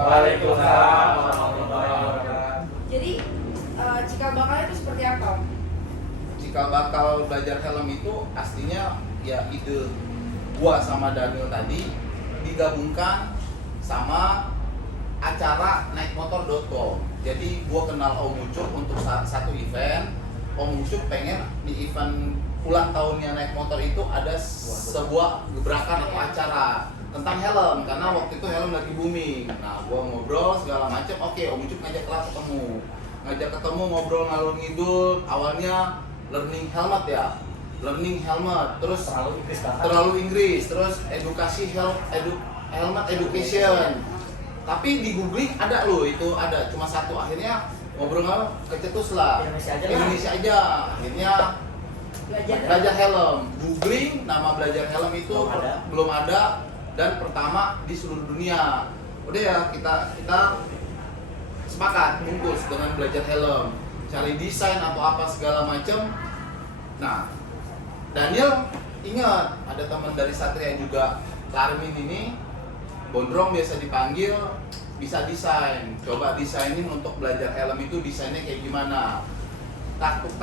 Waalaikumsalam warahmatullahi wabarakatuh. Jadi cikal bakalnya itu seperti apa, Om? Cikal bakal belajar helm itu aslinya ya ide gua sama Daniel tadi digabungkan sama acara naikmotor.com. Jadi gua kenal Om Ucup untuk satu event. Om Ucup pengen di event ulang tahunnya naik motor itu ada sebuah gebrakan atau acara tentang helm, karena waktu itu helm lagi booming. Nah, gua ngobrol segala macam. Oke, Om Ucup ngajak kelas ngajak ketemu ngobrol ngalur ngidul. Awalnya learning helmet ya, terus terlalu Inggris, terus edukasi helmet education. Tapi di googling ada loh, itu ada cuma satu. Akhirnya ngobrol kecetus lah, Indonesia aja. Akhirnya belajar helm, googling nama belajar helm itu belum ada dan pertama di seluruh dunia. Udah ya, kita sepakat bungkus dengan belajar helm, cari desain atau apa segala macam. Nah, Daniel ingat ada teman dari Satria juga, Larmin ini, Gondrong biasa dipanggil, bisa desain. Coba desainin untuk belajar helm itu desainnya kayak gimana. Taktuk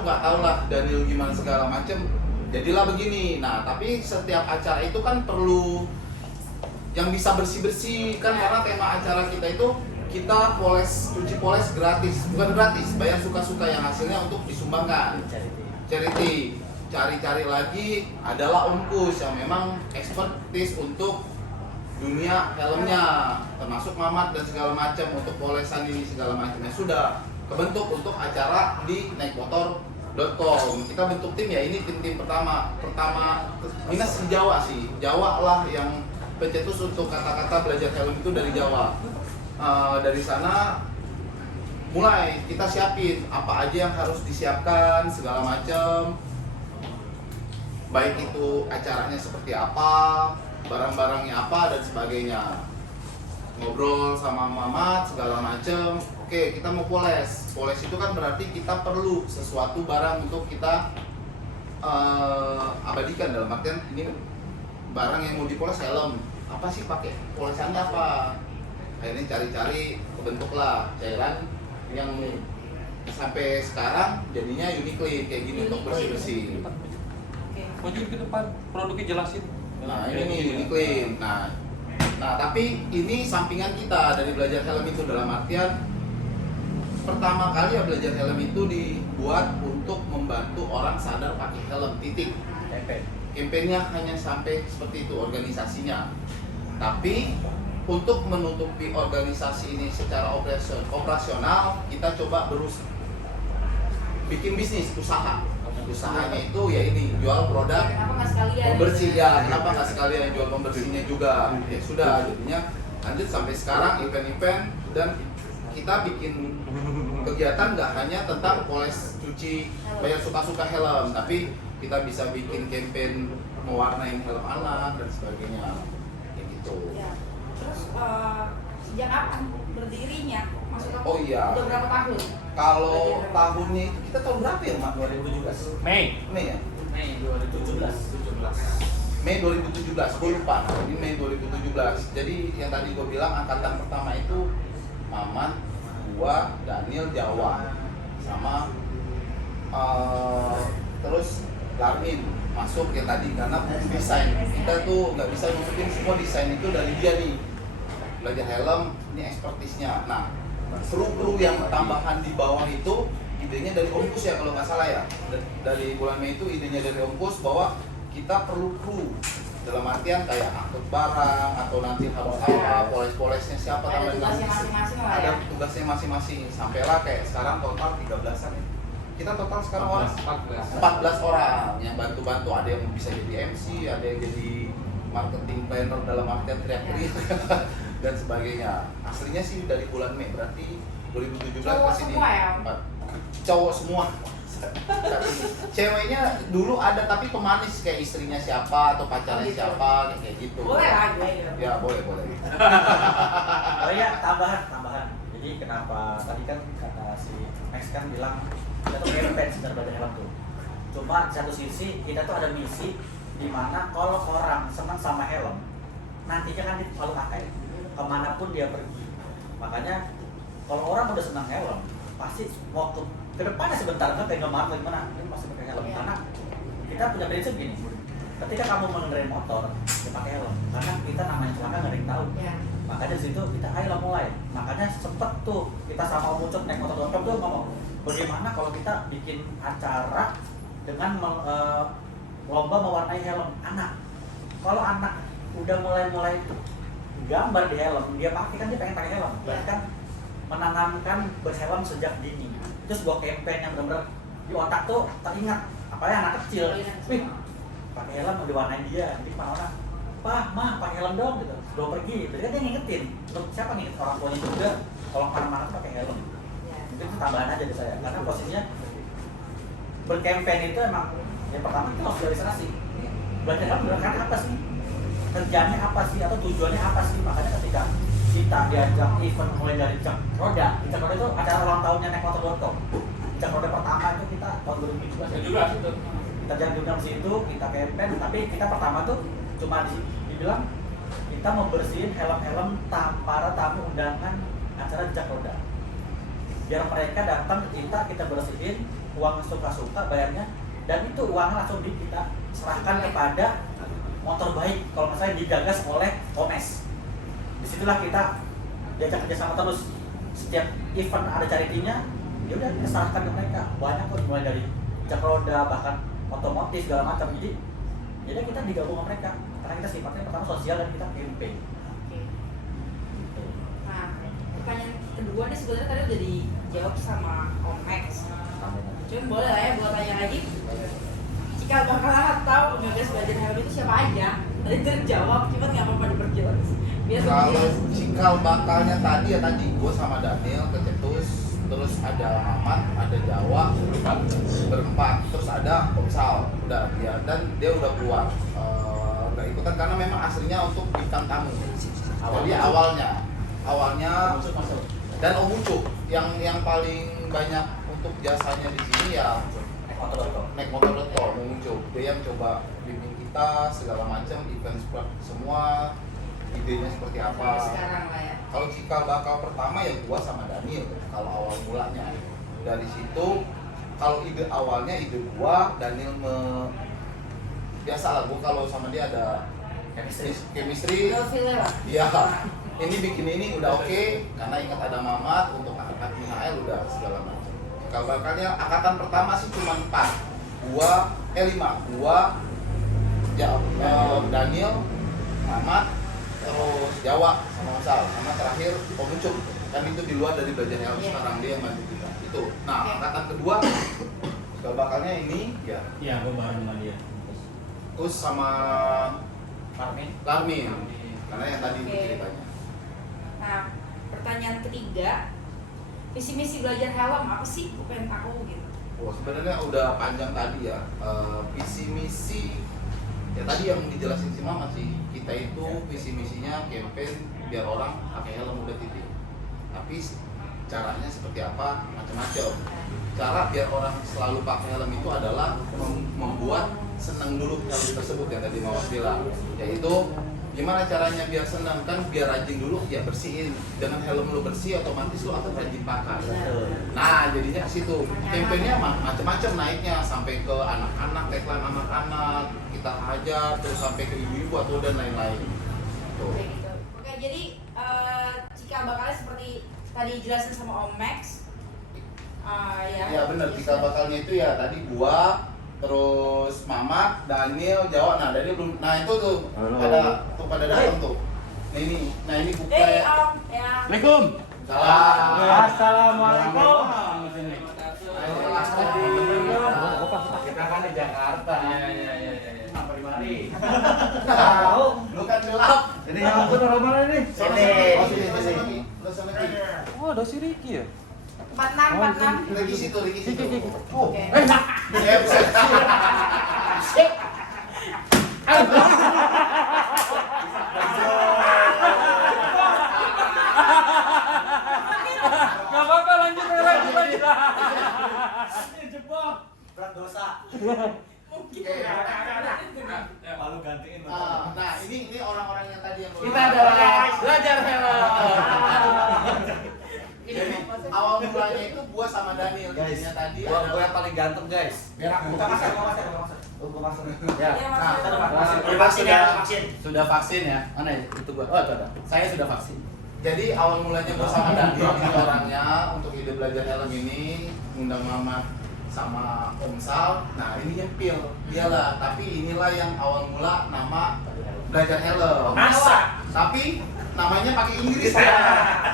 nggak tahu lah Daniel gimana segala macam. Jadilah begini. Nah, tapi setiap acara itu kan perlu yang bisa bersih kan, karena tema acara kita itu kita cuci poles gratis, bukan gratis, bayar suka-suka, yang hasilnya untuk disumbangkan charity. Cari lagi adalah Om Kus yang memang expertise untuk dunia helmnya, termasuk mamat dan segala macam, untuk polesan ini segala macamnya sudah kebentuk untuk acara di naikmotor.com. Kita bentuk tim ya, ini tim pertama minus di Jawa sih, Jawa lah yang pencetus untuk kata-kata belajar helm itu dari Jawa. Dari sana mulai kita siapin apa aja yang harus disiapkan segala macam, baik itu acaranya seperti apa, barang-barangnya apa dan sebagainya. Ngobrol sama Mamat segala macam. Oke, kita mau poles itu kan berarti kita perlu sesuatu barang untuk kita abadikan, dalam artian ini barang yang mau dipoles helm, apa sih pakai polesannya apa. Akhirnya cari-cari, kebentuklah cairan yang sampai sekarang jadinya Uniclean kayak gini untuk bersih-bersih. Maju ke depan, produknya jelasin. Nah, ini nih Uniclean. Nah, tapi ini sampingan kita dari belajar helm itu, dalam artian pertama kali ya belajar helm itu dibuat untuk membantu orang sadar pakai helm, titik. Kampanye hanya sampai seperti itu organisasinya. Tapi untuk menutupi organisasi ini secara operasional, kita coba bikin bisnis, usahanya itu ya ini, jual produk pembersih ya. Kenapa nggak sekalian jual pembersihnya juga? Ya sudah, jadinya lanjut sampai sekarang event-event, dan kita bikin kegiatan nggak hanya tentang poles cuci bayar suka-suka helm, tapi kita bisa bikin campaign mewarnai helm anak dan sebagainya kayak gitu. Ya. Terus sejak kapan berdirinya? Maksudnya Oh iya. udah berapa tahun? Kalau tahunnya itu kita tahun berapa ya, Mak? 2017. Mei ya? Mei 2017. Mei 2017, gue lupa. Ini Mei 2017. Jadi yang tadi gue bilang angkatan pertama itu Maman, gua, Daniel, Jawa, sama terus Larmin masuk ya tadi, karena desain kita tuh nggak bisa ngikutin semua desain itu dari dia nih. Belajar helm ini expertise-nya. Nah, kru yang tambahan di bawah itu idenya dari Om Kus ya kalau nggak salah ya. Dari bulan Mei itu idenya dari Om Kus bahwa kita perlu kru, dalam artian kayak angkut barang atau nanti harus apa, poles-polesnya siapa, ada tugasnya masing-masing lah ya. Ada tugasnya masing-masing. Sampailah kayak sekarang total 13-an ya. Kita total sekarang 14 orang yang bantu-bantu, ada yang bisa jadi MC, ada yang jadi marketing planner dalam artian teriak-teriak dan sebagainya. Aslinya sih dari bulan Mei, berarti 2017 cowok kesini. Semua ya? Cowok semua. Ceweknya dulu ada tapi pemanis, kayak istrinya siapa atau pacarnya siapa kayak gitu. Boleh lah gue ya. Boleh. Oh ya, tambahan. Jadi kenapa tadi kan kata si Max kan bilang kita tuh campaign sebenarnya belajar helm tuh. Cuma di satu sisi kita tuh ada misi di mana kalau orang senang sama helm, nantinya kan dia selalu pakai. kemanapun dia pergi. Makanya kalau orang udah senang helm, pasti waktu kedepannya sebentar kan kayak Indomaret atau gimana, ini pasti pakai helm. Iya. Karena kita punya prinsip gini, ketika kamu mengendarai motor, ya pakai helm. Karena kita namanya celaka nggak ada yang tahu. Ya. Makanya di situ kita ayolah mulai. Makanya sempet tuh kita sama Om Ucup naik motor.com tuh ngomong, bagaimana kalau kita bikin acara dengan lomba mewarnai helm anak. Kalau anak udah mulai gambar di helm, dia pakai kan dia pengen pakai helm. Berarti kan menanamkan berhelm sejak dini. Itu sebuah campaign yang benar-benar di otak tuh teringat. Apalagi anak kecil, wih pakai helm mau diwarnain dia. Jadi mana Pak, Ma, pakai helm dong gitu. Sebelum pergi, berarti kan dia ngingetin. Untuk siapa nginget orang tuanya juga kalau kemana-mana tuh pakai helm. Ya. Mungkin itu tambahan aja di saya. Karena posisinya berkampanye itu emang yang pertama itu harus sosialisasi. Belajar helm kan apa sih? Kerjanya apa sih? Atau tujuannya apa sih? Makanya ketika kita diajak event mulai dari Cek Roda itu acara ulang tahunnya naikmotor.com. Cek Roda pertama itu kita tahun 2017 juga itu. Kita jalan diundang di situ, kita campaign, tapi kita pertama tuh cuma dibilang kita membersihin helm-helm para tamu undangan acara Cek Roda. Biar mereka datang ke kita bersihin, uang suka-suka bayarnya, dan itu uangnya langsung kita serahkan kepada motor baik, kalau nggak salah digagas oleh Omes. Disitulah kita diajak kerjasama terus. Setiap event ada charity-nya, ya udah kita serahkan ke mereka. Banyak kok mulai dari Cek Roda, bahkan otomotif segala macam. Jadi kita digabung sama mereka karena kita sifatnya pertama sosial dan kita campaign. Oke. Nah, pertanyaan kedua nih sebenarnya tadi udah dijawab sama Om Max. Cuman boleh lah ya buat tanya lagi. Jika bakalan tahu pengagas belajar helm itu siapa aja? Tadi terjawab, cuman nggak apa-apa diperjelas. Biar Kalau cikal bakalnya tadi ya tadi gue sama Daniel kecetus, terus ada Ahmad, ada Jawa, berempat, terus ada Om Sal, udah dia dan dia udah keluar nggak ikutan karena memang aslinya untuk bintang tamu. Jadi awalnya Masuk. dan Om Ucup yang paling banyak untuk jasanya di sini ya naik motor.com Om dia yang coba bimbing kita segala macam event semua idenya seperti apa. sampai sekarang lah ya. Kalau cikal bakal pertama ya gua sama Daniel kalau awal mulanya dari situ. Kalau ide awalnya ide gua Daniel biasa lah gua kalau sama dia ada chemistry. Feel lah. Iya. Ini bikin ini udah oke karena ingat ada Mamat untuk angkat Minael udah segala macam. Cikal bakalnya angkatan pertama sih cuma 4. 5. Gua Daniel, Mamat, terus Jawa sama Sal, sama terakhir Om Ucup. Kan itu di luar dari belajar helm sekarang dia yang bantu kita. Itu. Nah, angkatan kedua cikal bakalnya ini ya. Iya, gue bareng sama dia. Terus sama Karmin. Karena yang tadi itu ceritanya. Nah, pertanyaan ketiga, visi misi belajar helm apa sih? Gue pengen tahu gitu. Oh, sebenarnya udah panjang tadi ya. Visi misi ya tadi yang dijelasin si Mama sih. Kita itu visi misinya campaign biar orang pakai helm udah titik. Tapi caranya seperti apa? Macam-macam. Cara biar orang selalu pakai helm itu adalah membuat senang dulu helm tersebut yang tadi Mama bilang. Yaitu gimana caranya biar senang kan biar rajin dulu ya bersihin. Dengan helm lu bersih otomatis lu akan rajin pakai. Nah, jadinya ke situ. Campaignnya macam-macam naiknya sampai ke anak-anak, tagline anak-anak, kita ajar terus sampai ke ibu-ibu atau dan lain-lain. Tuh. Kayak gitu. Oke, jadi cikal bakalnya seperti tadi jelasin sama Om Max. Ya benar, cikal bakalnya itu ya tadi gua terus Mamat, Daniel, Jawa. Nah, Daniel belum. Nah, itu tuh ada tuh pada datang tuh. Nah, ini buka ya. Om, ya. Assalamualaikum. Salam. Assalamualaikum. Kita kan di Jakarta. Iya. Apa di mari? Tahu, lu kan gelap. Ini yang aku taruh mana nih? Sini. Oh, sini. Lu sana sini. Oh, ada si Ricky ya? 46. Lagi situ. Oh. Oke. Ya, bisa. Gak apa-apa, lanjut. Berat dosa. Mungkin. Malu gantiin. Nah, ini orang-orang yang tadi yang Kita adalah belajar helm. sama Daniel. Guys, Intinya tadi gua adalah yang paling ganteng guys. Biar aku Buka masker, buka masker, buka masker. Oh, buka masker. Ya. Iya, Nah, Mas. Udah vaksin ya, vaksin. sudah vaksin ya. Mana ya? Itu gua. Oh, itu ada. Saya sudah vaksin. Jadi awal mulanya bersama Daniel ini orangnya untuk ide belajar helm ini ngundang Mamat sama Om Sal. Nah, ini nyempil. Dialah, tapi inilah yang awal mula nama belajar helm. Masa? Tapi namanya pakai Inggris.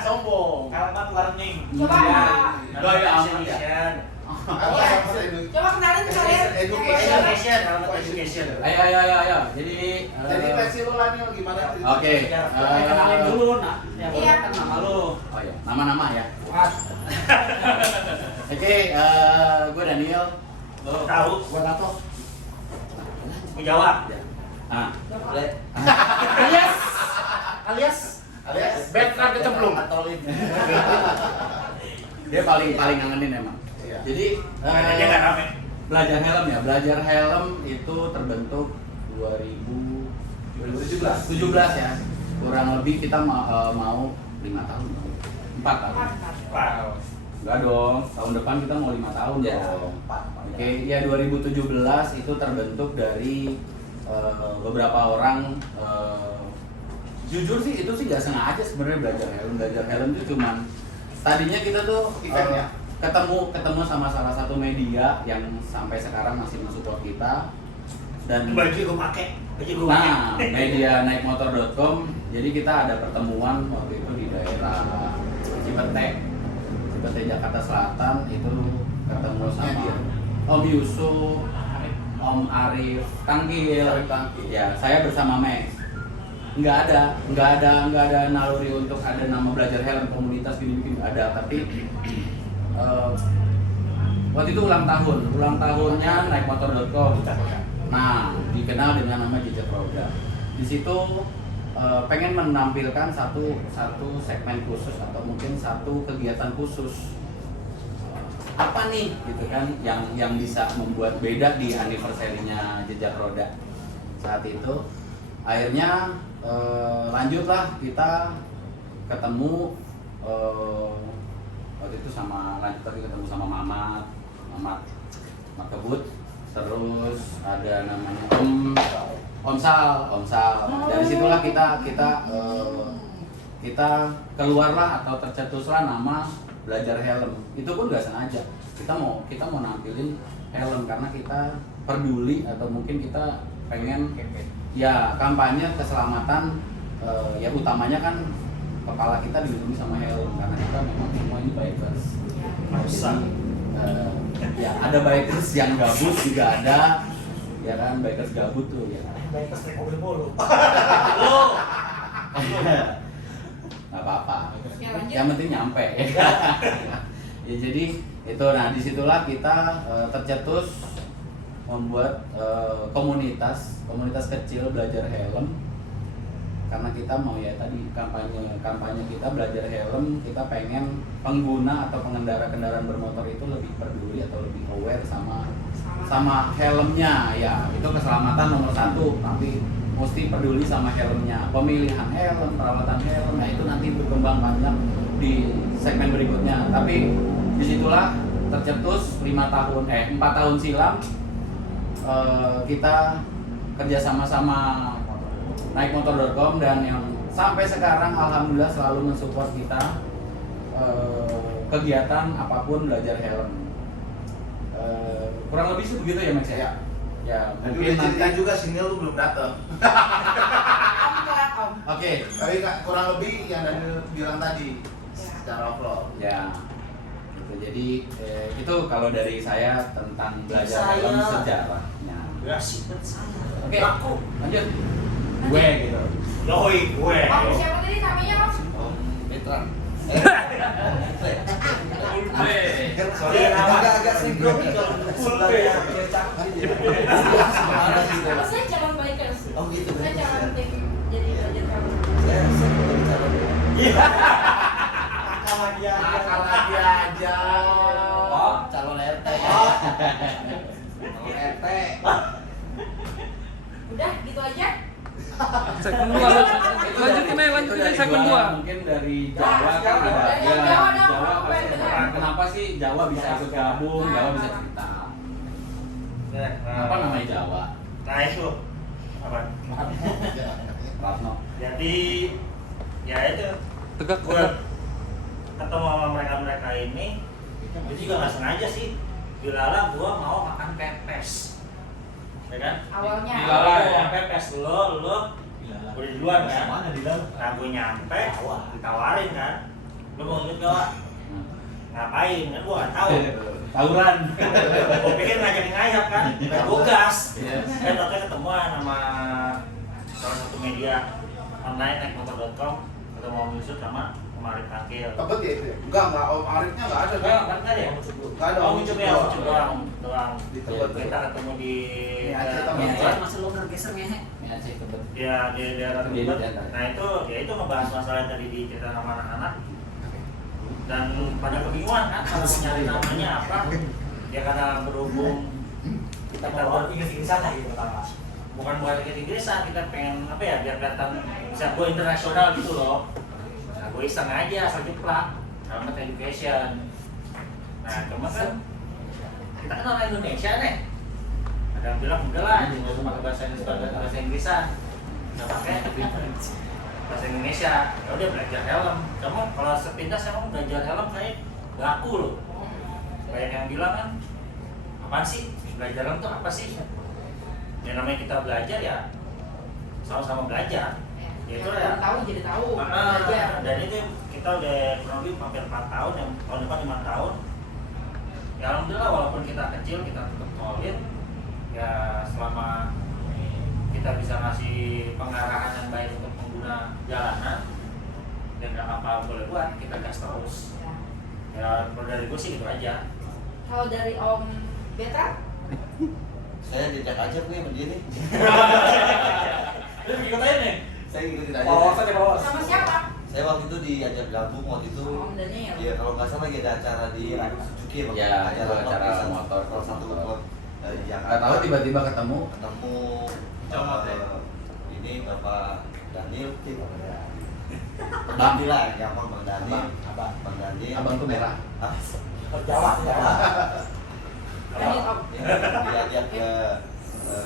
Sombong. Helmet learning. Coba, Iya. Pak. Gaya amat ya. Education. Apa ya, bahasa Indonesia? Coba kenalin kalian. Education. Education, helmet education. Ayo. Jadi Jadi versi lu lah nih gimana? Oke. Kenalin dulu, nak. Yang Iya. kan nama lu. Oh ya, nama-nama ya. Oke, gue Daniel. Lo Tahu. Gue Tato. Menjawab. Ah, Alias Betran kecemplung. Dia paling ngangenin emang. Iya. Jadi aja nggak rame. belajar helm ya. Belajar helm itu terbentuk 2017 ya. Kurang lebih kita mau 5 tahun. 4 tahun. Wow. Enggak dong, tahun depan kita mau 5 tahun Ya, dong. Oke, ya 2017 itu terbentuk dari beberapa orang. Jujur sih itu sih nggak sengaja sebenarnya belajar helm. Belajar helm itu cuman tadinya kita tuh Event ya? ketemu sama salah satu media yang sampai sekarang masih mensupport kita dan Baju gue pakai. Baju gue pakai. nah media naikmotor.com. Jadi kita ada pertemuan waktu itu di daerah Cipete Jakarta Selatan. Itu ketemu sama dia. Om Yusuf, Om Arif Tangkil. Ya, saya bersama Max. Nggak ada naluri untuk ada nama belajar helm komunitas gini-gini, nggak ada. Tapi waktu itu ulang tahunnya naikmotor.com. Nah, dikenal dengan nama Jejak Roda. Di situ pengen menampilkan satu segmen khusus atau mungkin satu kegiatan khusus. Apa nih gitu kan yang bisa membuat beda di anniversary-nya Jejak Roda. Saat itu akhirnya lanjutlah kita ketemu waktu itu lanjut lagi ketemu sama Mamat Kebut, terus ada namanya Om Sal. Dari situlah kita keluarlah atau tercetuslah nama belajar helm. Itu pun nggak sengaja. Kita mau nampilin helm karena kita peduli atau mungkin kita pengen ya kampanye keselamatan. Ya utamanya kan kepala kita dilindungi sama helm karena kita memang semua ini bikers. Jadi, ya ada bikers yang gabut juga ada, ya kan bikers gabut tuh ya. Bikers naik mobil mulu. Nggak apa-apa. Ya, lanjut. Yang penting nyampe. Ya jadi itu, nah disitulah kita tercetus membuat komunitas kecil belajar helm. Karena kita mau ya tadi kampanye kita belajar helm, kita pengen pengguna atau pengendara kendaraan bermotor itu lebih peduli atau lebih aware sama helmnya ya. Itu keselamatan nomor 1, tapi mesti peduli sama helmnya, pemilihan helm, perawatan helm. Nah itu nanti berkembang panjang di segmen berikutnya. Tapi disitulah tercetus 4 tahun silam kita kerja sama naikmotor.com dan yang sampai sekarang alhamdulillah selalu mensupport kita kegiatan apapun belajar helm. Kurang lebih begitu ya Max ya. Ya Nanti mungkin udah cerita nanti. juga Sinil lu belum datang. Om telat Om. Oke. Tapi kurang lebih yang Daniel bilang tadi Ya. secara overall. Ya. Gitu. Jadi itu kalau dari saya tentang belajar Saya. helm sejarahnya. Ya sipet saya. Oke. Aku. Lanjut. Gue gitu. Yoi gue. Om siapa tadi namanya Om? Betran. Sorry, agak sinkron nih kalau sebelahnya cewek cakep jadi semangat gitu. Saya calon bikers. Oh gitu. Saya calon tim jadi belajar kamu. Saya belum calon. Akal lagi aja. Oh, calon RT. Calon RT. Udah gitu aja. Lanjutin aja, lanjutin. itu di dari segmen gua, 2. mungkin dari Jawa kan Jawa. ada. Yang Ya, Jawa ada Jawa apa pasti yang ada. benar? Kenapa sih Jawa bisa ikut gabung? Jawa bisa cerita. Kenapa namanya Jawa? Nah itu apa? Ratno. Jadi ya itu Tegak, gue tegak. ketemu sama mereka ini, itu juga nggak sengaja sih. Dilala gue mau makan pepes, ya kan? Awalnya. Dilala. Mau pepes lo udah duluan kan? Mana di dalam? Nah gue nyampe, ditawarin kan, lo mau ikut gak? Ngapain? Kan gue nggak tahu. Tawuran. Gue pikir ngajakin ngayap kan, kayak gue gas. Iya. Ternyata ketemuan sama salah satu media online naikmotor.com, ketemu Om Yusuf sama Om Arif Akil. Tebet ya itu ya? Enggak, Om Arifnya enggak ada. Enggak, kan tadi ya? Enggak ada, Om Om Yusuf Yusuf ya, doang. Om Yusuf doang. Di Tebet. Kita ketemu di Ini Aceh daerah teman. Tebet. Masa lo geser ngehe? Ini Aceh Tebet. Ya di daerah Di Tebet. daerah. Nah itu, ya itu ngebahas masalah yang tadi diceritakan sama anak-anak. Dan pada kebingungan kan, kalau nyari namanya apa? Ya karena berhubung Kita mau Inggris-Inggrisan lagi pertama. bukan buat Inggrisan, kita pengen apa ya, biar kelihatan bisa go internasional gitu loh. Nah gue iseng aja asal jeplak Selamat Education. Nah cuma kan kita kan orang Indonesia nih, ada yang bilang udah lah nggak usah pakai bahasa Inggris, bahasa Inggrisan, kita pakai bahasa Indonesia. Ya udah belajar helm. Kamu kalau sepintas emang belajar helm kayak laku loh. Banyak yang bilang kan, apaan sih belajar helm tuh apa sih? Ya namanya kita belajar ya sama-sama belajar. Ya itu ya. Tahu jadi tahu. Belajar. Dan itu kita udah kurang lebih hampir 4 tahun, yang tahun depan 5 tahun. Ya alhamdulillah walaupun kita kecil kita tetap solid. Ya selama kita bisa ngasih pengarahan yang baik untuk pengguna jalanan dan apa boleh buat, kita gas terus. Ya kalau dari gue sih gitu aja. Kalau dari Om Betra, Saya diajak aja gue sama dia nih. Lu ikut aja nih. Saya ngikutin aja. Bawa saja bawa. sama siapa? Saya waktu itu diajak gabung waktu itu. Om Daniel. Iya, kalau nggak salah lagi ada acara di Suzuki waktu Iya, itu acara motor. Salah satu klub dari Nggak Jakarta. tahu tiba-tiba ketemu. Comot ya? Ini Bapak Daniel Tim. Bang bilang, ya Bang Daniel. Bang Daniel. Abang tuh merah. Hah? Jawa, Jawa. Lanjut Om. Diajak ke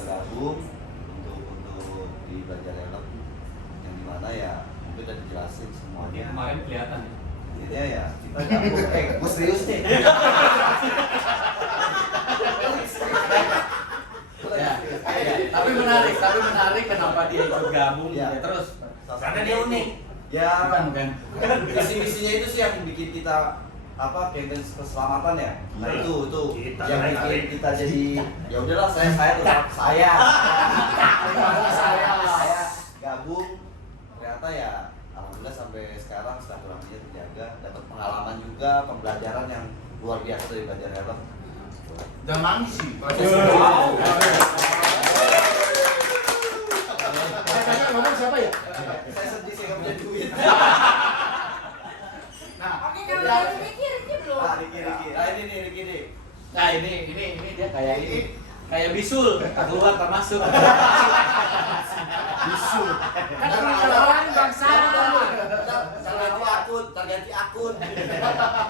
gabung untuk di belajar helm yang dimana ya mungkin udah dijelasin semuanya. Kemarin kelihatan. Intinya ya kita gabung. Gue serius nih. Ya, tapi menarik kenapa dia ikut gabung Ya. ya terus. Karena dia unik. Ya, Bukan. misi-misinya itu sih yang bikin kita apa campaign keselamatan ya. Nah itu Kita yang naik bikin naik. kita jadi ya udahlah saya tetap saya gabung. Ternyata ya alhamdulillah sampai sekarang silaturahminya terjaga, dapat pengalaman juga, pembelajaran yang luar biasa dari belajar helm. Jangan nangis sih. Saya ngomong siapa ya? Saya sedih saya nggak punya duit. Nah, Oke, kalau dari Ricky belum. Ah, Riki. Ah ini nih Riki nih. Nah ini dia kayak ini. Kayak bisul, tak keluar tak masuk. bisul. Kan orang bangsa. Terganti akun.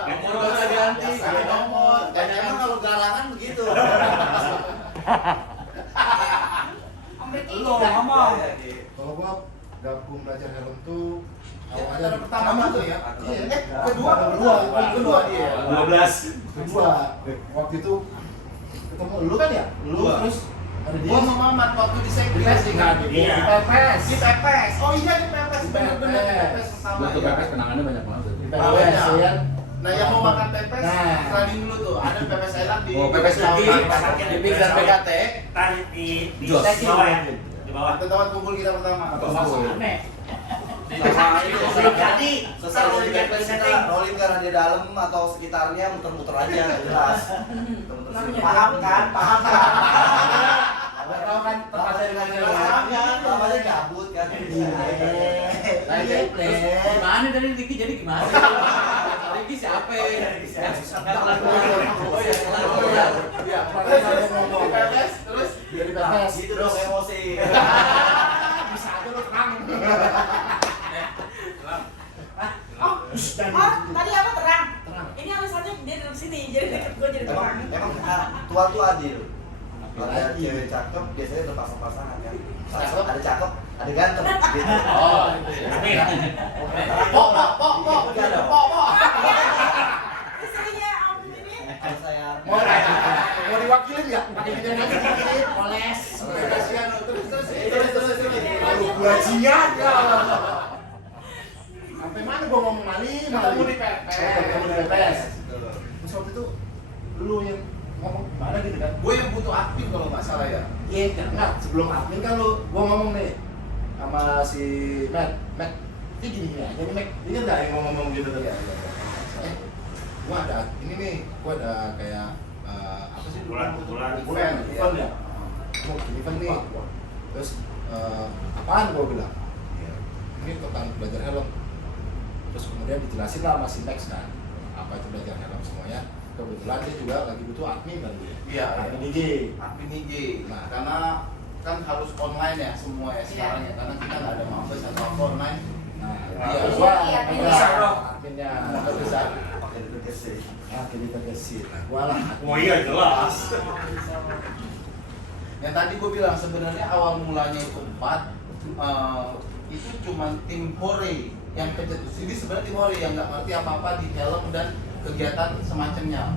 Nomor gak usah diganti. Nomor. Dan emang kalau galangan begitu. Om Ricky Lu juga. ngomong. Kalau gua gabung belajar helm tuh Awalnya pertama tuh ya. Iya. Kedua dia. 12. Kedua waktu itu ketemu lu kan ya? Lu Gua. terus ada dia. Gua sama Mamat waktu di Sekres Iya. Di Pepes. Oh iya di Pepes, bener-bener di Pepes pertama Gua tuh ya. pepes kenangannya banyak banget. Di Oh, PPS iya. ya kan? Nah yang mau makan pepes, Nah. running dulu tuh. Ada pepes enak di Oh, pepes Uki, di Pizza PKT. Tadi di Jos. bawah ya. Di bawah. Waktu tempat kumpul kita pertama. Aneh. Sama itu jadi Selesai dari campaign kita rolling karena di dalam atau sekitarnya muter-muter aja nggak jelas. Muter-muter sini. Paham kan? Paham kan? Tahu kan tempatnya di mana? Paham kan? Namanya gabut kan. Nah, gimana dari Ricky jadi gimana? Ricky siapa? Oh iya, iya. Di pepes, terus Dari PPS. Gitu dong emosi. Bisa aja lu tenang. tua tuh adil. Ada cewek cakep biasanya berpasang-pasangan kan. Cakep? Ada cakep, ada ganteng gitu. Oh, pok. Istrinya Om ini. Kalau saya Mau diwakilin nggak? Wakilin aja dikit. Oles. Kasihan lu. Terus. Aduh, bajingan ya. Sampai mana gua ngomong mali? Ketemu di PPS. Terus waktu itu lu yang ngomong mana gitu kan? Gue yang butuh admin kalau nggak salah ya. Iya, enggak. Sebelum admin kan gua ngomong nih sama si Matt, ini gini ya, jadi Matt, ini kan nggak yang ngomong gitu tuh ya. Gua ada ini nih, gua ada kayak apa sih? Kumpulan. Event ya. Mau bikin event nih. Terus apaan gua bilang? Ya, ini tentang belajar helm. Terus kemudian dijelasin lah sama si Max kan, apa itu belajar helm semuanya. Kebetulan dia juga lagi butuh admin kan dia. Iya, Admin IG. admin IG. Nah. Karena kan harus online ya semua ya sekarang ya, karena kita nggak ada Mabes atau apa online. Nah, Iya, dia iya, gua iya, adminnya besar. pakai detergesin. Jadi tergesit. Nah, gua lah. Oh iya jelas. Yang tadi gue bilang sebenarnya awal mulanya itu 4 itu cuma tim Hore yang kecetus. Jadi sebenarnya tim Hore yang nggak ngerti apa-apa di helm dan kegiatan semacamnya.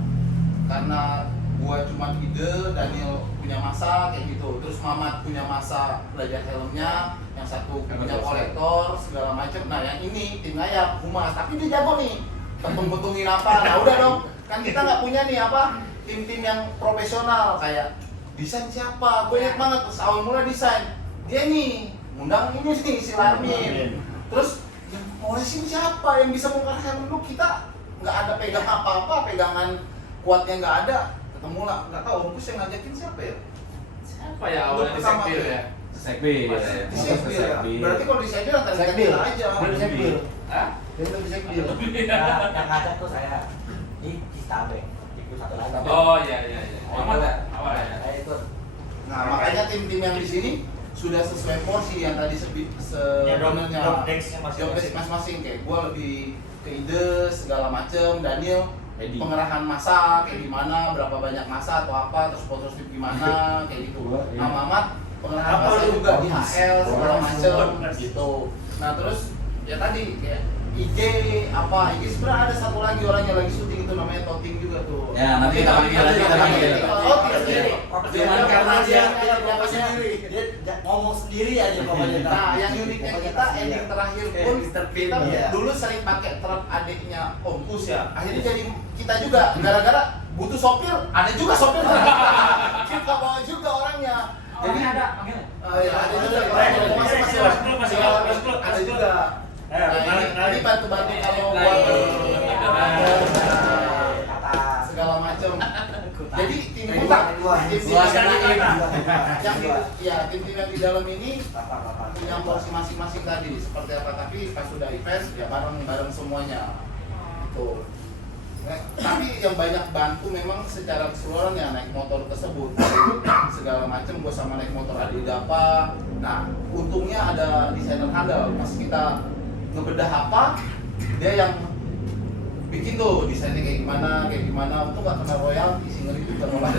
Karena gua cuma ide, Daniel punya masa kayak gitu, terus Mamat punya masa belajar helmnya, yang satu punya kolektor segala macam. Nah yang ini tim Ngayap, Humas, tapi dia jago nih, betung-betungin apa. Nah udah dong, kan kita nggak punya nih apa tim-tim yang profesional kayak desain siapa. Gue liat banget pas awal mula desain dia nih undang ini nih si Larmin. Terus yang Moresin siapa yang bisa mengangkat helm lu? Kita nggak ada pegang apa-apa, pegangan kuatnya nggak ada. Ketemu lah, nggak tahu Rupus yang ngajakin siapa ya? Apa ya awalnya di sekbil ya? Sekbil. Di Sekbil ya? Berarti kalau di Sekbil antara Sekbil kita aja. Dia di Sekbil. Hah? Dia udah di Sekbil. Yang ngajak tuh saya di Citabek. Itu satu lagi. Oh iya. Amat ya? Awal ya? Saya ikut. Nah makanya tim-tim yang di sini sudah sesuai porsi yang tadi Ya, sebenarnya job desk-nya masing-masing. job desk masing-masing. Kayak gue lebih ke ide segala macem, Daniel Ready. pengerahan masa kayak gimana, berapa banyak masa atau apa, terus photoshoot gimana kayak gitu. Nah Mamat pengerahan Apa masa lu? juga di HL segala macem gitu. Nah terus ya tadi kayak IG apa, IG sebenarnya ada satu lagi orang yang lagi syuting itu namanya Toting juga tuh. Ya, nanti kita panggil, nanti kita panggil. Oh, tidak sendiri. Cuman karena dia Dia ngomong sendiri aja pokoknya. Nah, yang uniknya kita ending terakhir pun kita Iya. dulu sering pakai truk adiknya Om Us ya. Akhirnya jadi kita juga gara-gara butuh sopir, ada juga sopir. Kita bawa juga orangnya. Jadi ada, panggil. ya ada juga. Masih Ada juga. Nah, ini bantu-bantu kalau buat segala macam. Jadi tim kita, tim yang di dalam ini punya porsi masing-masing tadi seperti apa, tapi pas sudah event ya bareng semuanya gitu. Tapi yang banyak bantu memang secara keseluruhan ya naik motor tersebut segala macam. Gue sama naik motor Adidapa. Nah untungnya ada desainer handal pas kita ngebedah apa dia yang bikin tuh desainnya kayak gimana. Untung gak kena royalti sih, ngeri juga malah.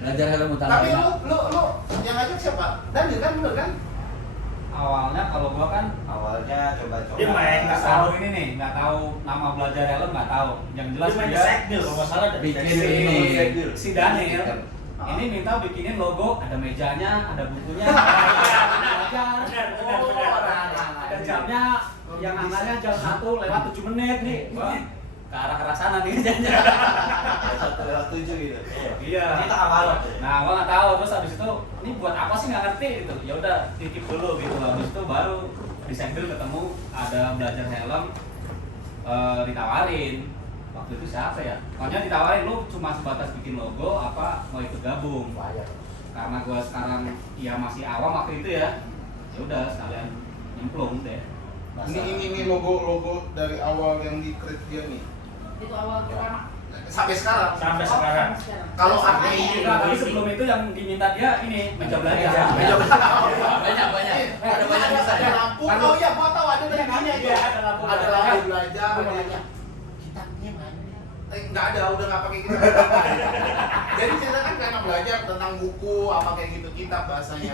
Belajar helm utama. Tapi lu yang ngajak siapa? Daniel kan, bener kan? Awalnya kalau gua kan Awalnya coba-coba. Dia main nggak tahu ini nih, nggak tahu nama belajar helm, nggak tahu. Yang jelas Dia main di dia Sekbil kalau nggak salah. Bikin si, ini. si Daniel ini minta bikinin logo, ada mejanya, ada bukunya, Benar. ada jamnya, yang angkanya jam 1 lewat 7 menit nih. Wah, ke arah sana nih jamnya. 1/7 gitu. Iya. Kita awal. Nah, gua nggak tahu. Terus habis itu, ini buat apa sih nggak ngerti gitu. Ya udah titip dulu gitu. Habis itu baru di Sekbil ketemu ada belajar helm, ditawarin. Waktu itu siapa ya? Pokoknya ditawarin lu cuma sebatas bikin logo apa mau ikut gabung. Karena gua sekarang ya masih awam waktu itu ya. Ya udah sekalian nyemplung deh. Ini logo dari awal yang di create dia nih. Itu awal pertama. Sampai sekarang. Sampai sekarang. Kalau Sampai admin Enggak, tapi sebelum itu yang diminta dia ini meja belajar. Banyak. Ada banyak bisa ada ya. lampu. Oh iya, gua tahu ada dari mana itu. Iya, ada lampu. Ada lampu belajar. Gua nanya, kitabnya mana? nggak ada, udah nggak pakai kita. Jadi kita kan karena belajar tentang buku apa kayak gitu, kitab bahasanya.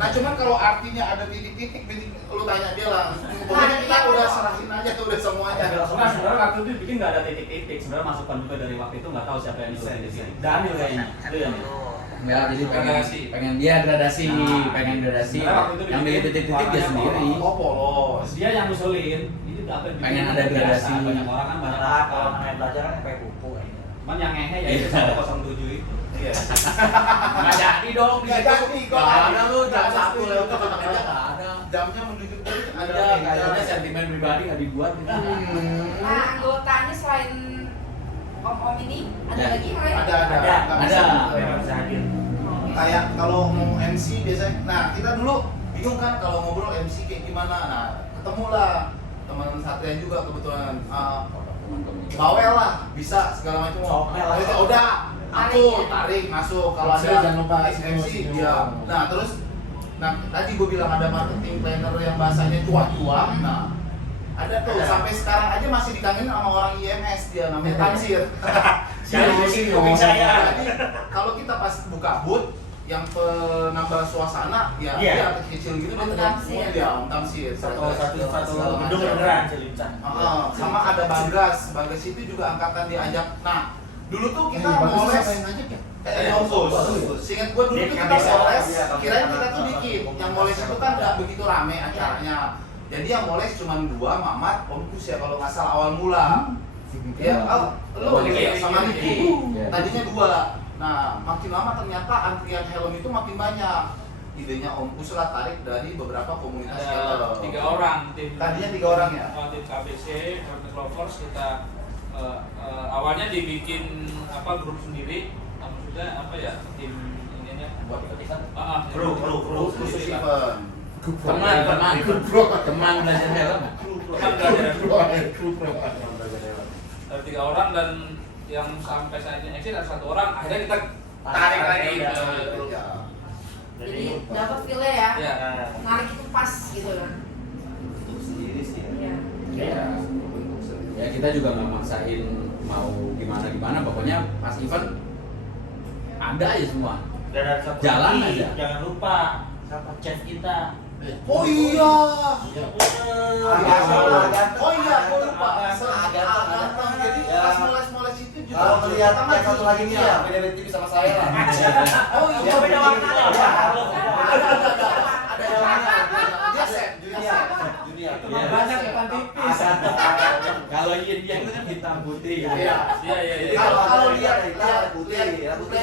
Nah cuman kalau artinya ada titik-titik, lu tanya dia lah. Pokoknya kita udah serahin aja tuh udah semuanya. Nah, sebenarnya waktu itu bikin nggak ada titik-titik. Sebenarnya masukan juga dari waktu itu nggak tahu siapa yang nulis titik-titik. Daniel kayaknya. Itu ya. Enggak, jadi pengen dia gradasi, pengen gradasi. Yang bikin titik-titik dia sendiri. Oh polos. Dia yang ngusulin. Ini apa? Pengen ada gradasi. Banyak orang kan banyak Nah, kalau orang. namanya belajar kan pakai buku kayaknya. Cuman yang ngehe ya itu 107 itu. Iya. Nggak jadi dong di Nggak situ. jadi kok. Nggak ada lu jam Nggak 1 lewat ada. nggak ada. Jamnya menunjukkan Ada kayaknya sentimen pribadi nggak dibuat gitu. Nah, anggotanya selain om-om ini ada Ya. lagi yang lain? Ada. Nggak Ada. bisa. Nggak bisa hadir. Kayak kalau mau MC biasanya, nah kita dulu bingung kan kalau ngobrol MC kayak gimana. Nah ketemulah teman Satrian juga kebetulan. Bawel lah, bisa segala macam. Comel lah. Udah, aku tarik masuk. Kalau MC ada jangan lupa MC senyum. dia. Nah terus, nah tadi gue bilang ada marketing planner yang bahasanya cuak-cuak. Nah ada tuh sampai sekarang aja masih dikangenin sama orang IMS dia namanya Tansir. Jangan pusing kuping saya. Jadi kalau kita pas buka booth yang penambah suasana ya Iya. dia kecil gitu dia Om teriak Tamsir. semua dia Om Tamsir. Satu Segala gedung macam. beneran Cilimcan. Sama ada Bagas itu juga angkatan diajak. Nah, dulu tuh kita Bagus moles siapa yang ngajak ya? Yompus. Seingat gua dulu tuh kita moles, kirain kita tuh dikit. Yang moles itu kan nggak begitu rame acaranya. Jadi yang moles cuma 2, Mamat, Om Kus ya kalau nggak salah awal mula. Ya, lu sama Niki. Tadinya 2. Nah, makin lama ternyata antrian helm itu makin banyak. Idenya Om Kus lah tarik dari beberapa komunitas Ada helm. 3 orang tim. Tadinya 3 orang ya? Tim KBC, Helmet Lovers kita awalnya dibikin grup sendiri. Maksudnya apa ya? Tim ininya Buat ikut-ikutan. Kru. Khusus event. Teman belajar helm. Ada 3 orang dan yang sampai saat ini exit ada 1 orang. Akhirnya kita tarik lagi ke grup. Ya. Jadi dapat feel ya, Ya. narik itu pas gitu kan. Untuk sendiri sih ya. Iya. Ya kita juga nggak maksain mau gimana, pokoknya pas event ada aja semua. Dan ada satu Jalan lagi, aja. jangan lupa sama chef kita. Oh iya. Agak. Oh iya, aku lupa. Agak. Jadi Ya. pas moles-moles itu juga Kalau melihat pertama yang satu lagi nih ya, beda TV sama saya lah. Oh iya, Ya, beda warna ya. Ada yang mana? Dia set, Junior. Banyak ikan tipis. Ada. Kalau Yin yang itu kan hitam putih gitu. Iya. Iya. Kalau lihat putih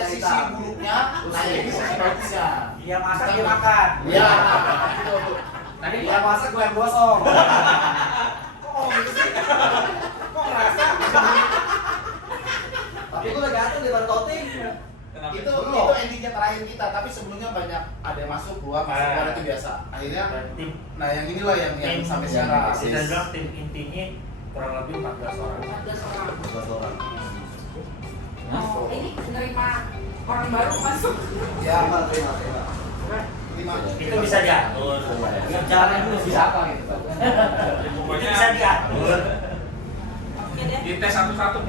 sisi hitam. buruknya, nah ini sisi bagusnya. Dia masak dia makan. Iya. Tadi dia masak gue yang gosong. Kok gitu sih? Kok ngerasa? Tapi gue lagi ganteng di Toting. Kenapa? Itu endingnya terakhir kita, tapi sebelumnya banyak ada yang masuk keluar itu biasa. Akhirnya, Tim nah yang inilah yang sampai sekarang. kita bilang tim intinya kurang lebih 14 orang. 14 orang. 12 orang. Oh, ini menerima orang baru masuk. Ya, Terima. 5. Itu bisa diatur. Jalan dulu bisa apa gitu. Itu Pokoknya bisa diatur. Oke deh. di tes satu-satu.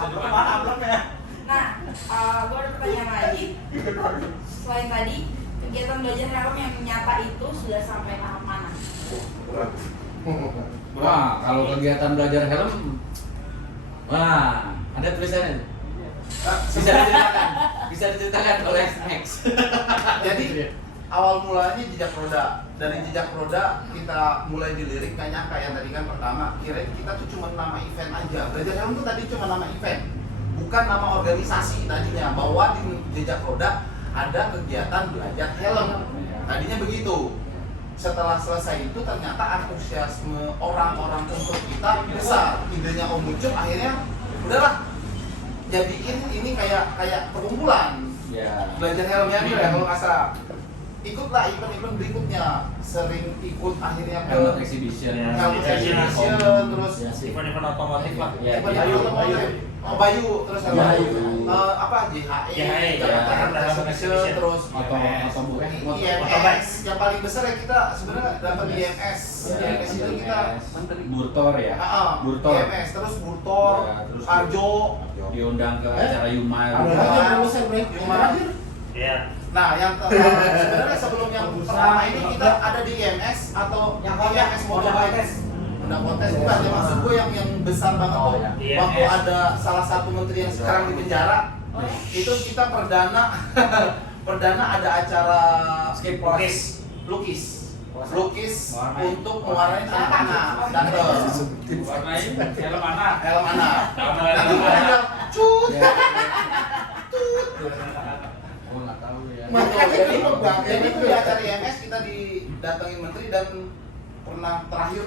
Amplop mana amplopnya? Nah, gue ada pertanyaan lagi. Selain tadi, kegiatan belajar helm yang nyata itu sudah sampai tahap mana? Wah, kalau kegiatan belajar helm, wah, ada tulisannya. Bisa diceritakan oleh Max. Jadi awal mulanya jejak roda. Dari jejak roda kita mulai dilirik nggak nyangka yang tadi kan pertama kira kita tuh cuma nama event aja. Belajar helm tuh tadi cuma nama event, bukan nama organisasi tadinya. Bahwa di jejak roda ada kegiatan belajar helm. Tadinya begitu. Setelah selesai itu ternyata antusiasme orang-orang untuk kita besar. Idenya Om Ucup akhirnya udahlah jadiin ini kayak perkumpulan Ya. belajar helmnya nih ya kalau nggak salah. Ikutlah event-event berikutnya, sering ikut akhirnya ke Helmet exhibition. Ya. helmet exhibition, terus Ya sih. Event-event otomotif lah. Ya, event Bayu, otomotif. Oh, Bayu, terus apa? Bayu. Apa JHE, JHE, Jakarta ya. Entertainment exhibition. terus Motor IMS yang paling besar ya kita sebenarnya dapat IMS. IMS itu kita Burtor ya. Burtor. IMS terus Burtor, Ya, terus Arjo. diundang ke acara Yuma. Iya. Nah, yang sebenarnya sebelum yang pertama ini kita ada di IMS atau Yang IMS Mobile Honda Kontes bukan ya, maksud gue yang besar banget tuh. iya. Waktu ada salah satu menteri yang sekarang di penjara, itu kita perdana perdana ada acara lukis untuk mewarnai anak-anak datang Warnain helm anak. helm anak. Nanti Helm pada anak. bilang cut. Oh, nggak tahu ya. Makanya jadi itu di acara IMS kita didatengin menteri dan pernah terakhir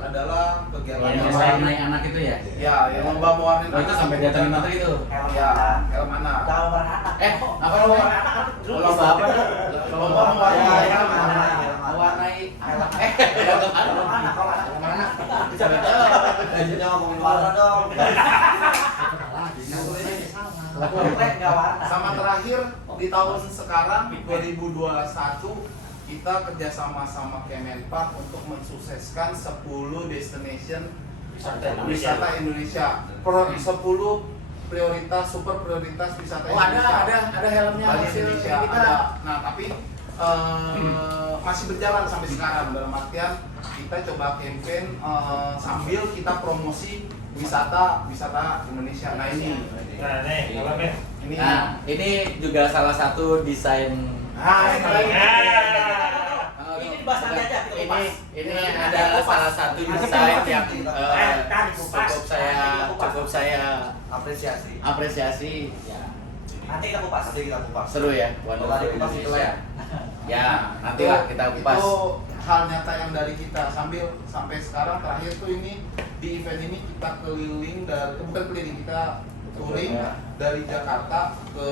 adalah kegiatan Yang yang mewarnai anak itu ya. ya yang lomba mewarnai Oh, itu sampai datangin menteri itu. ya helm anak. Tahu anak. Apa namanya? Lomba apa? Lomba mewarnai Ya, helm anak. Mewarnai anak. Jangan ngomongin warna dong. Sama terakhir di tahun sekarang 2021 kita kerjasama sama Kemenpar untuk mensukseskan 10 destination wisata Indonesia. 10 prioritas, super prioritas wisata Indonesia. ada helmnya Bali Indonesia ada. Nah, tapi masih berjalan sampai sekarang dalam artian kita coba campaign sambil kita promosi wisata Indonesia. Nah ini Nah, nih, helmnya. ini Nah, ini juga salah satu desain. Ini dibahas nanti aja, kita kupas. Ini adalah salah satu desain yang Kan dikupas. cukup saya Apresiasi. Ya, Nanti kita kupas. Nanti kita kupas. seru ya. Kalau tadi kupas itu lah ya. Ya, nantilah kita kupas. Itu hal nyata yang dari kita sampai sekarang terakhir tuh ini di event ini kita keliling dari bukan keliling kita touring dari Jakarta ke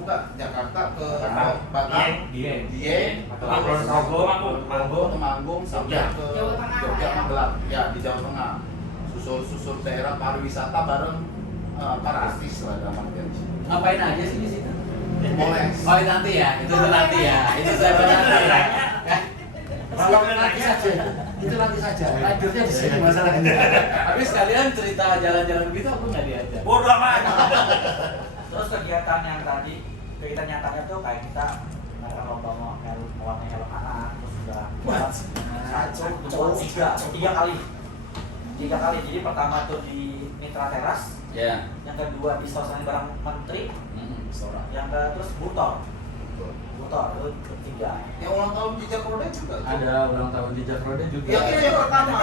bukan Jakarta ke Batam, Dieng, Temanggung sampai ke Jawa Tengah, Jogja ya. Magelang ya di Jawa Tengah susur daerah pariwisata bareng para artis lah dalam artian di sini. Ngapain aja sih di situ? Boleh. Oh, itu nanti ya. Itu nanti ya. Itu saya nanti ya. Itu nanti saja. Ridernya di sini masalahnya. Tapi sekalian cerita jalan-jalan gitu aku nggak diajak. Bodoh amat. Terus kegiatan yang tadi, kegiatan nyatanya tuh kayak kita mengadakan lomba mewarnai helm anak, terus juga buat tiga kali. Jadi pertama tuh di Mitra Teras, Ya. yang kedua di Suasana Barang Menteri, Sora. yang terus Butor itu ketiga. Yang ulang tahun jejak roda juga. Ada ulang tahun jejak roda juga. Ya, yang pertama.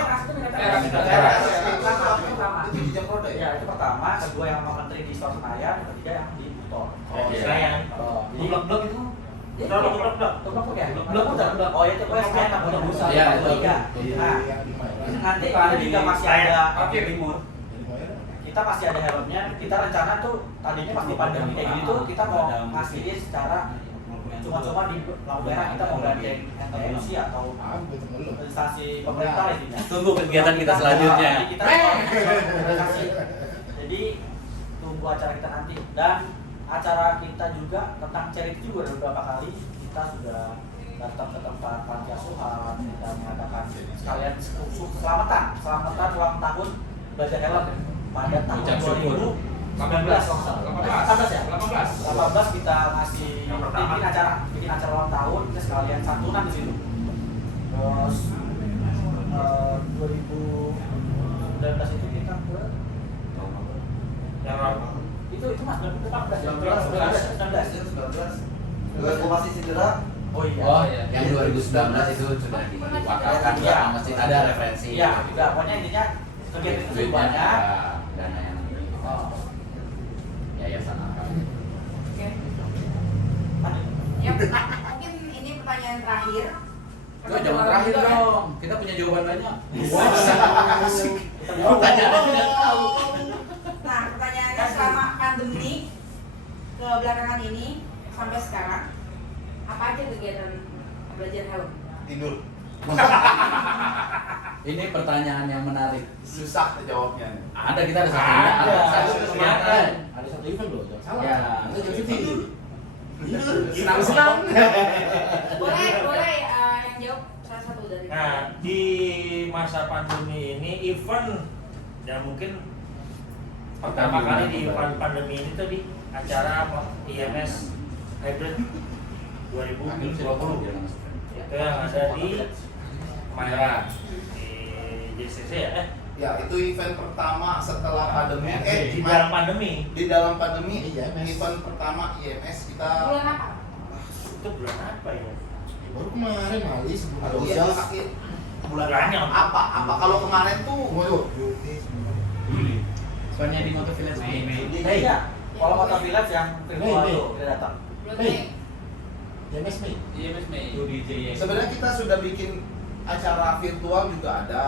Itu jejak roda ya. Ya itu pertama, kedua yang sama Menteri di Istora Senayan, ketiga yang di Butor. Oh, Iya. Senayan. Jadi Blok-blok itu. blok ya? Blok. Oh ya itu Senayan tak punya busa. Iya, itu. Tiga. Nah, nanti kita juga masih ada Oke, Timur. kita masih ada helmnya. Kita rencana tuh tadinya pas di pandemi kayak gini tuh kita mau ngasihin secara cuma-cuma di lampu merah kita mau gandeng NTMC atau instansi pemerintah lah intinya. Tunggu kegiatan kita selanjutnya. Jadi kita organisasi. Jadi tunggu acara kita nanti dan acara kita juga tentang charity juga ada beberapa kali kita sudah datang ke tempat panti asuhan dan mengadakan sekalian selamatan ulang tahun belajar helm pada tahun Ucap syukur. 2019 ya 18 kita ngasih Yang pertama. bikin acara ulang tahun kita sekalian santunan di situ terus 2019 itu kita ke itu mas 2018 Aku masih cedera. oh iya Oh, yang 2019 itu sudah diwakilkan Iya. ya, masih ada referensi. iya udah pokoknya intinya kegiatan itu Duitnya banyak ada, dana yang oh. yayasan apa? Oke. Lanjut. Ya, mungkin ini pertanyaan terakhir. Itu jangan terakhir dong. Kita punya jawaban banyak. Pertanyaannya Nah, pertanyaannya selama pandemi ke belakangan ini sampai sekarang, apa aja kegiatan belajar helm? Tidur. Ini pertanyaan yang menarik. Susah jawabnya. Ada kita ada satu Ada. satu senjata. ada satu event loh, jangan salah. Ya. Kita jadi tidur. Iya, Senang-senang. Boleh yang jawab salah satu dari. Nah, di masa pandemi ini event dan mungkin pertama kali di pandemi ini tuh di acara apa? IMS Hybrid 2020 itu yang ada di Kemayoran di JCC ya? Ya, itu event pertama setelah pandemi. Di dalam pandemi Di dalam pandemi, IMS. event pertama IMS kita. Bulan apa? itu bulan apa ya? Baru kemarin kali sebelum Aduh, Asia. iya, akhir bulan Bulannya apa kalau kemarin tuh Waduh. Soalnya di Motor Village Mei. Iya. Kalau Motor Village yang virtual Mei. tuh kita datang. Bulan Mei. Mei. JMS Mei. Iya Mas Mei. sebenarnya kita sudah bikin acara virtual juga ada,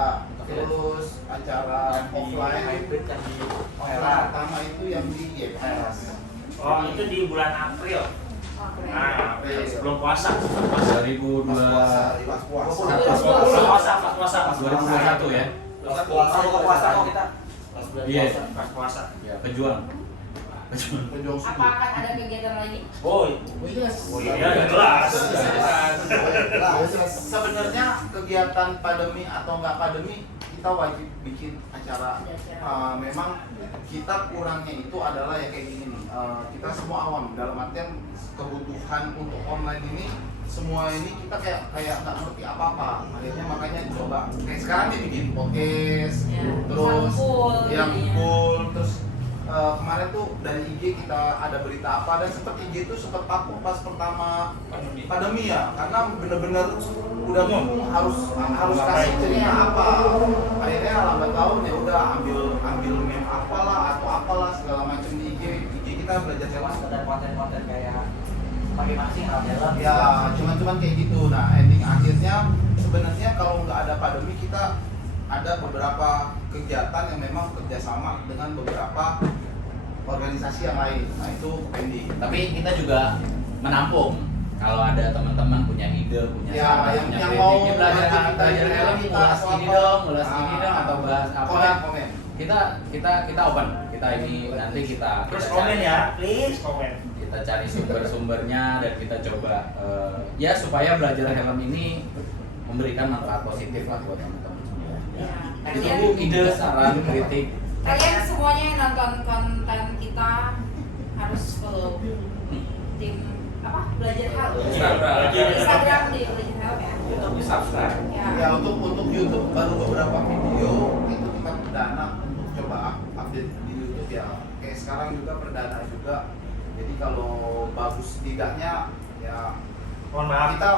terus acara offline Hybrid yang di yang Kemayoran. pertama itu yang di IMS. Oh, itu di bulan April. Oke. Nah, April. sebelum puasa. 2002 Pas puasa. Pas puasa, pas puasa, pas puasa. 2021 ya. Pas puasa, kalau puasa kok kita pas bulan Iya. puasa. Pas puasa. Ya, pejuang. Pejuang. Penjual suku. Apa akan ada kegiatan lagi? Oh, Oh jelas. oh iya, jelas. Sebenarnya kegiatan pandemi atau nggak pandemi kita wajib bikin acara. Memang kita kurangnya itu adalah ya kayak gini nih. Kita semua awam dalam artian kebutuhan untuk online ini semua ini kita kayak nggak ngerti apa-apa. Akhirnya makanya coba kayak sekarang nih bikin podcast, Ya, terus full yang jadinya. full, terus kemarin tuh dari IG kita ada berita apa dan sempat IG itu sempat vakum pas pertama pandemi ya, karena bener-bener udah bingung harus kasih cerita apa. Akhirnya lambat laun ya udah ambil meme apalah atau apalah segala macam di IG kita belajar Cuma lewat. sekedar konten-konten kayak masing-masing hal dalam. Ya cuman kayak gitu. Nah ending akhirnya sebenarnya kalau nggak ada pandemi kita ada beberapa kegiatan yang memang kerjasama dengan beberapa organisasi yang lain. Nah itu pending. Tapi kita juga menampung kalau ada teman-teman punya ide, punya Ya, saran, yang punya mau kritik, belajar nanti belajar kita helm, kita ulas atau ini apa. dong, ulas ini dong, atau bahas apa. Komen. Kita open. Kita ini nanti kita Terus kita komen cari- ya, please komen. Kita cari sumber-sumbernya dan kita coba ya supaya belajar helm ini memberikan manfaat positif lah buat teman-teman semua. Ya. Ditunggu ide, saran, kritik. Kalian semuanya yang nonton konten kita harus follow tim apa? Belajar hal. Instagram di belajar hal ya. YouTube di subscribe. Ya. Ya untuk YouTube baru beberapa video itu kita perdana untuk coba update di YouTube ya. Kayak sekarang juga perdana juga. Jadi kalau bagus tidaknya ya Mohon maaf. kita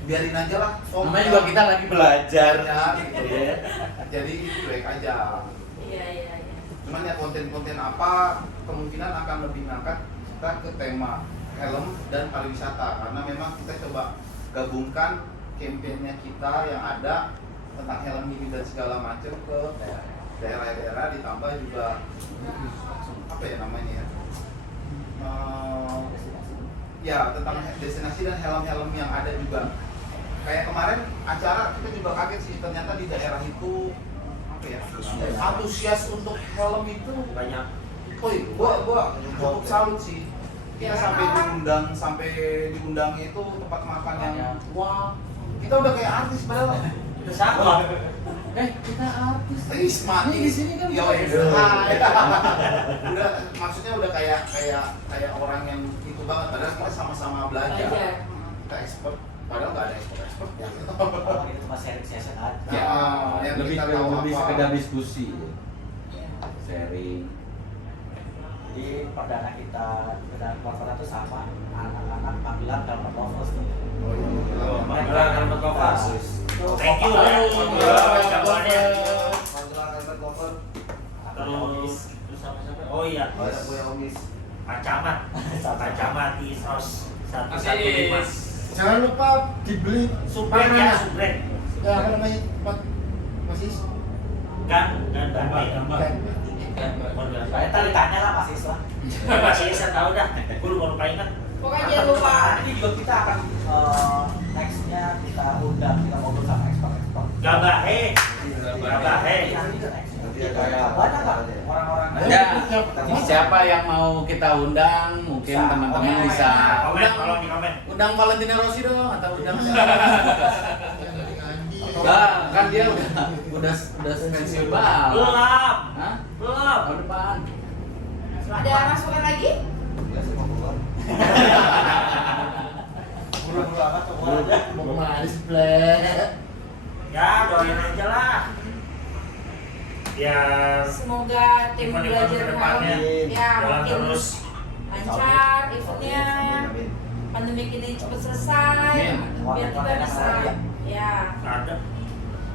biarin aja lah. Namanya juga kita lagi belajar. Ya, gitu. Jadi cuek aja. Iya. Cuman ya konten-konten apa kemungkinan akan lebih ngangkat kita ke tema helm dan pariwisata karena memang kita coba gabungkan kampanye kita yang ada tentang helm ini dan segala macam ke daerah-daerah ditambah juga apa ya namanya ya ya tentang destinasi dan helm-helm yang ada juga. Kayak kemarin acara kita juga kaget sih ternyata di daerah itu apa ya antusias untuk helm itu Banyak. gua cukup salut sih. Kita sampai diundangnya itu tempat makan yang wah kita udah kayak artis padahal. Itu sama. Kita artis. Isma Ini di sini kan yo kita- udah maksudnya udah kayak orang yang itu banget padahal kita sama-sama belajar. Kita expert padahal nggak ada expert ya. Kalau itu cuma sharing session aja. Ya, yang lebih kita tahu lebih apa. sekedar diskusi, sharing. Jadi perdana kita perdana konferensi itu sama anak-anak panggilan Helmet Lovers tuh. Panggilan Helmet Lovers. Itu Thank you total ya. Jawabannya. Panggilan Helmet Lover. Terus apa siapa? Oh iya. Ada Buya Omis. Pacamat. Pacamat Isos 115. Asis. Jangan lupa dibeli Subret ya, subret. Ya apa namanya tempat masih Gan Bante. Saya tadi tanya lah Mas Isla. Masih saya tahu dah. Gue lupa ingat. Pokoknya jangan lupa. Nanti juga kita akan nextnya kita undang kita ngobrol sama ekspor-ekspor. Gabahe. Nanti kan next. Nanti ada Banyak lah orang-orang Ya, siapa yang mau kita undang, mungkin Bisa. teman-teman Oke. bisa Komen, tolong di komen. undang Valentino Rossi dong atau undang siapa? Yang dari ngaji. Nah, kan dia udah pensiun banget. Belum. Hah? Belum. Tahun depan. Ada masukan lagi? Enggak sih mau keluar. Buru-buru amat semua aja. Mau kemana sih, Plek? Ya, doain aja lah. Biar Semoga tim event-event belajar kedepannya helm ya jalan makin terus. lancar eventnya, Amin. pandemi ini cepat selesai, Amin. biar kita bisa ya Ada.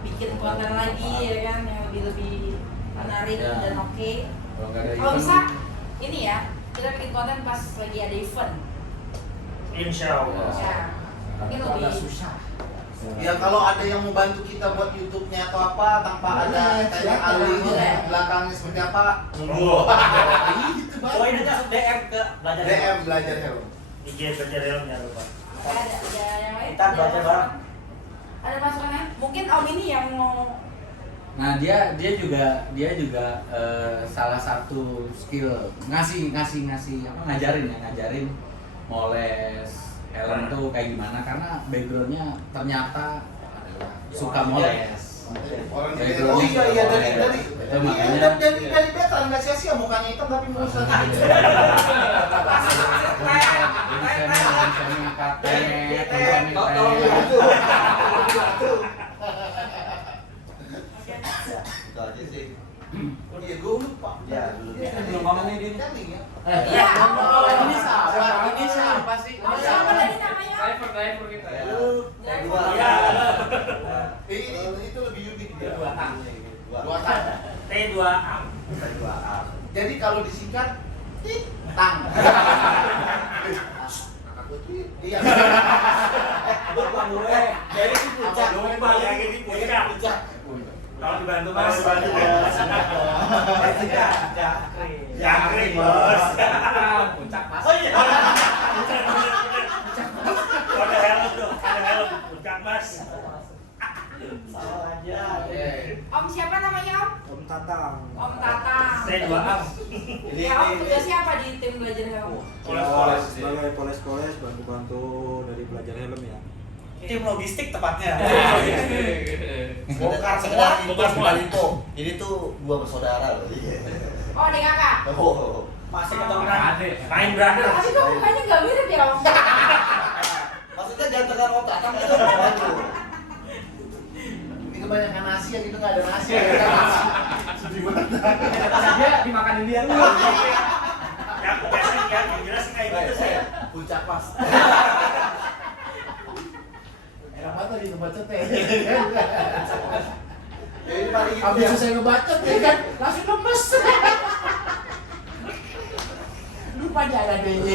bikin konten lagi ya kan yang lebih menarik Ya. dan oke. Kalau nggak ada Kalau event, bisa ini ya kita bikin konten pas lagi ada event. Insya Allah. Ya, mungkin lebih Ya kalau ada yang mau bantu kita buat YouTube-nya atau apa tanpa ada kayak Ali Boleh. belakangnya seperti apa, Monggo. gitu Bang. Join aja langsung DM ke belajar. DM belajar helm. IG belajar helm jangan lupa. ada yang lain. Kita Ada belajar masukan? bareng. Ada masukannya? Mungkin Om ini yang mau Nah dia juga salah satu skill ngasih apa ngajarin moles helm tuh kayak gimana karena backgroundnya ternyata adalah suka moles. Orang Dari jadi, dulu oh iya dari itu makanya dari beta nggak sia-sia mukanya hitam tapi mulus lagi. jadi semi katet, Tolong dibantu. Itu aja sih. Oh iya gue lupa. Ya, dulu. Belum ngomongin ini. Cantik ya. Iya, ini siapa sih? Om siapa tadi namanya? Driver kita ya. Dua. Ya. Itu lebih unik dia. Dua. Dua tang. T2A. Jadi kalau disingkat tang. Iya. Bukan gue. Jadi itu puncak. Lupa ya ini puncak. Kalau dibantu Mas. Jangkrik bos. Puncak pas. Oh iya. Ada helm tuh, ada helm puncak Mas. Salah aja. Om siapa namanya Om? Om Tatang. Om Tatang. T2A. Ya Om tugasnya apa di tim belajar helm? Poles-poles. Sebagai poles-poles bantu-bantu dari belajar helm ya. Tim logistik tepatnya. Sekedar info. Ini tuh dua bersaudara loh. Oh adik kakak. Oh. Masih keturunan. Main brother. Tapi kok mukanya nggak mirip ya Om? Maksudnya jangan tekan otak kan itu bantu. Ini kebanyakan nasi yang itu nggak ada nasi. Sedih banget. Dia dimakanin dia lu. Ya pokoknya yang jelas kayak gitu sih. Puncak pas. Enak banget tadi ngebacot ya. Ya ini paling gitu Habis ya. selesai ngebacot ya kan, langsung lemes. Lupa dia ada D-nya.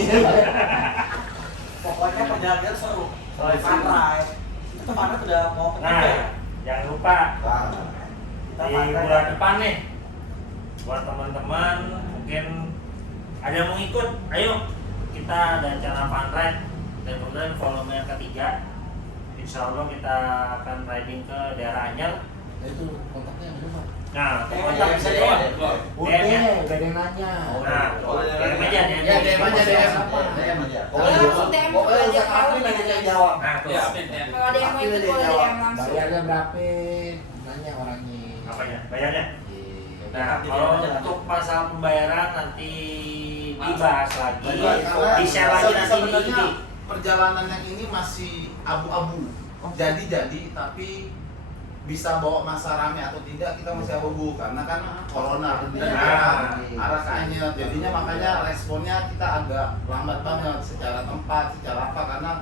Pokoknya perjalanan seru. Sunrise. Itu mana udah mau ketiga ya? Nah, jangan lupa Wah. Kita di pakai. bulan depan nih buat teman-teman mungkin ada yang mau ikut, ayo kita ada acara fun ride dan kemudian volume yang ketiga insya Allah kita akan riding ke daerah Anyar. Nah itu kontaknya yang mana? Nah, kontak bisa deh. Udah, DM-nya. gak ada yang nanya. Nah, DM aja DM. Ya, DM aja, DM. DM aja. Pokoknya langsung DM ke belajar helm nanti ya. yang jawab. Nah, tuh. Ya, amin ya. Kalau ada yang mau ikut boleh DM langsung. Bayarnya berapa? Nanya orangnya. Apanya? Bayarnya? Iya. Nah, kalau untuk masalah pembayaran nanti dibahas lagi, Karena di share lagi nanti di sebenarnya IG. perjalanan yang ini masih abu-abu. Jadi tapi bisa bawa masa rame atau tidak kita masih abu-abu karena kan corona dan arah ke Anyar. Jadinya makanya responnya kita agak lambat banget secara tempat, secara apa karena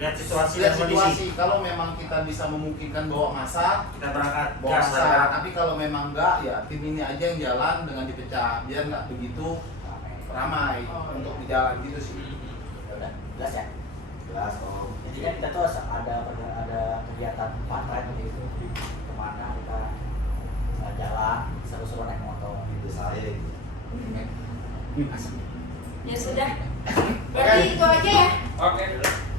Lihat situasi lihat dan kondisi. situasi. Kalau memang kita bisa memungkinkan bawa masa, Kita berangkat bawa gas masa. berangkat. Tapi kalau memang enggak, ya tim ini aja yang jalan dengan dipecah biar nggak begitu ramai untuk di jalan gitu sih. Ya udah, jelas ya. Jelas om. Intinya kita tuh ada kegiatan fun ride begitu kemana kita jalan seru-seru naik motor. Itu saya. Ya sudah. Berarti itu aja ya. Oke.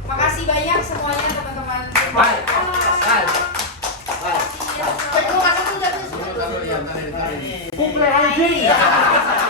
Makasih banyak semuanya teman-teman. Bye. Bye. Bye. Makasih ya. Cek dulu, kasih dulu, kasih dulu. ntar edit. Kuple anjing.